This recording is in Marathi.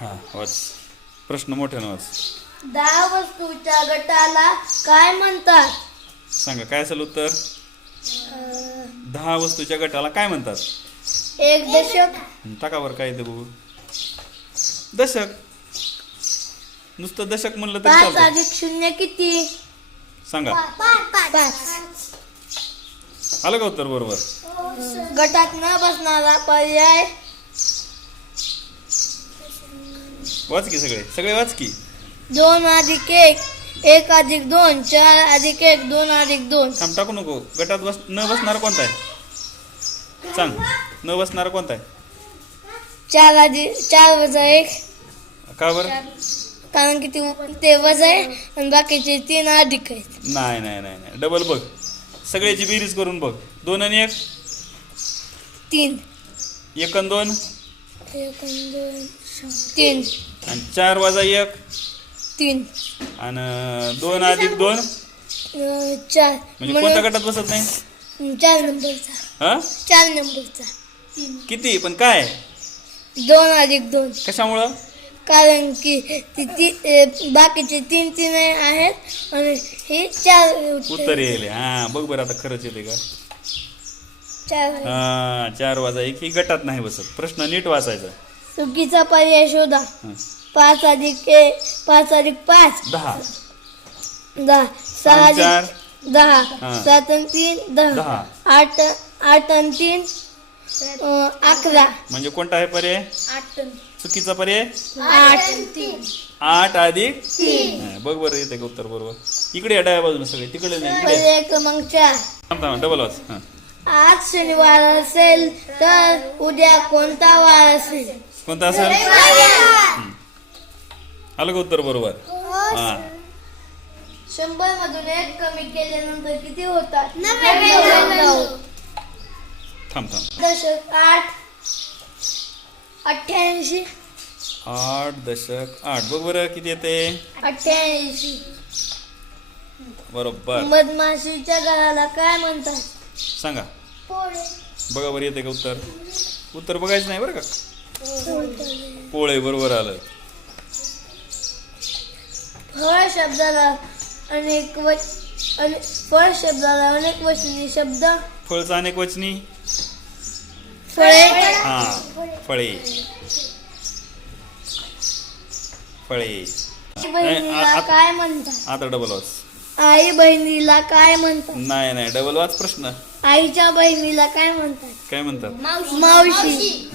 हा वाच. प्रश्न मोठ्यानं वाच. 10 वस्तूच्या गटाला काय म्हणतात? सांगा काय असेल उत्तर. 10 वस्तूच्या गटाला काय म्हणतात? एक दशक. टाका बरं काय ते बघू. दशक. नुसतं दशक म्हणलं तरी 5 चालतं. अधिक 0 किती? सांगा. 5. आलं का उत्तर बरोबर? गटात न बसणारा पर्याय. वाच की सगळे वाच की. 2 अधिक 1, 1 अधिक 2, 4 अधिक 1, 2 अधिक 2. थांब टाकू नको. गटात न बसणारा कोणता आहे? सांग. न बसणारा कोणता आहे? 4 वजा 1. का बरं? कारण की ते वजा आहे आणि बाकीचे 3 अधिक आहेत. नाही डबल बघ. सगळ्याची बेरीज करून बघ. 2 आणि 1 3. 1 आणि 2 1 आणि 2 3. आणि 4 वजा 1 3. आणि 2 अधिक 2 4. म्हणजे कोणत्या गटात बसत नाही? 4 नंबरचा. हा 4 नंबरचा. किती पण काय? 2 अधिक 2. कशामुळं? कारण की बाकीचे 3 आहेत आणि हे 4 उत्तर येईल. हा बघ बरं आता खरंच येते का? 4. हा 4 वजा 1 ही गटात नाही बसत. प्रश्न नीट वाचायचा. चुकीचा पर्याय शोधा. हा. 5 अधिक 1, 5 अधिक 5 10 10. 6 आणि 4 अधिक 10. हा. 7 आणि 3 10. 10 8 आणि 3 11. म्हणजे कोणता आहे पर्याय? 8. चुकीचा पर्याय 8. 8 अधिक 3. बघ बरं येते का उत्तर बरोबर? इकडे या डाव्या बाजूने सगळे तिकडे नाही इकडे. पर्याय क्रमांक 4. थांब डबल वाच. हा आज शनिवार असेल तर उद्या कोणता वार असेल? कोणता असेल? आलं का उत्तर बरोबर? हा 100 मधून 1 कमी केल्यानंतर किती होतात? 99. थांब दशक 8. 88. 8 दशक 8 बघ बरं किती येते? 88. बरोबर. मधमाशीच्या घराला काय म्हणतात? सांगा. बघा बरं येते का उत्तर? उत्तर बघायचं नाही बरं का. पोळे बरोबर आलं. फळ शब्दाला फळ शब्दाला अनेक वचनी शब्द. फळचा अनेक वचनी. फळे. हा फळे. बहिणीला काय म्हणतात? आता डबल वाच. आई बहिणीला काय म्हणतात? नाही डबल वाच प्रश्न. आईच्या बहिणीला काय म्हणतात? काय म्हणतात? मावशी.